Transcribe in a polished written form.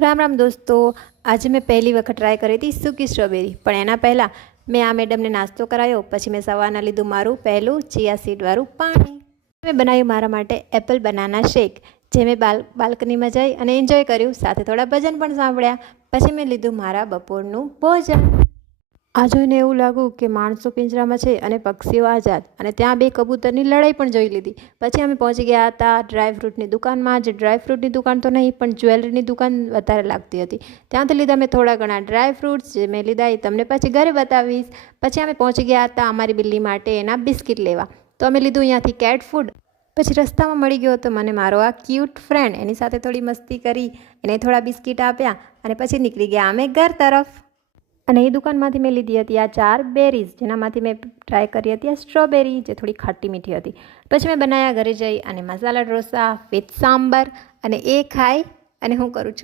રામ રામ દોસ્તો, આજે મેં પહેલી વખત ટ્રાય કરી હતી સૂકી સ્ટ્રોબેરી. પણ એના પહેલાં મેં આ મેડમને નાસ્તો કરાયો. પછી મેં સવારના લીધું મારું પહેલું ચિયા સીડવાળું પાણી. મેં બનાવ્યું મારા માટે એપલ બનાના શેક, જે મેં બાલ્કનીમાં જઈ અને એન્જોય કર્યું. સાથે થોડા ભજન પણ સાંભળ્યા. પછી મેં લીધું મારા બપોરનું ભોજન. આ જોઈને એવું લાગ્યું કે માણસો પિંજરામાં છે અને પક્ષીઓ આઝાદ. અને ત્યાં બે કબૂતરની લડાઈ પણ જોઈ લીધી. પછી અમે પહોંચી ગયા હતા ડ્રાયફ્રૂટની દુકાનમાં. જે ડ્રાયફ્રૂટની દુકાન તો નહીં, પણ જ્વેલરીની દુકાન વધારે લાગતી હતી. ત્યાંથી લીધા મેં થોડા ઘણા ડ્રાયફ્રૂટ્સ. જે મેં લીધા એ તમને પછી ઘરે બતાવીશ. પછી અમે પહોંચી ગયા હતા અમારી બિલ્લી માટે એના બિસ્કિટ લેવા. તો અમે લીધું અહીંયાથી કેટ ફૂડ. પછી રસ્તામાં મળી ગયો તો મને મારો આ ક્યુટ ફ્રેન્ડ. એની સાથે થોડી મસ્તી કરી, એને થોડા બિસ્કિટ આપ્યા અને પછી નીકળી ગયા અમે ઘર તરફ. અને એ દુકાનમાંથી મેં લીધી હતી આ 4 બેરીઝ, જેનામાંથી મેં ટ્રાય કરી હતી આ સ્ટ્રોબેરી, જે થોડી ખાટી મીઠી હતી. પછી મેં બનાવ્યા ઘરે જઈ અને મસાલા ઢોસા વિથ સાંબર, અને એ ખાઈ અને હું કરું છું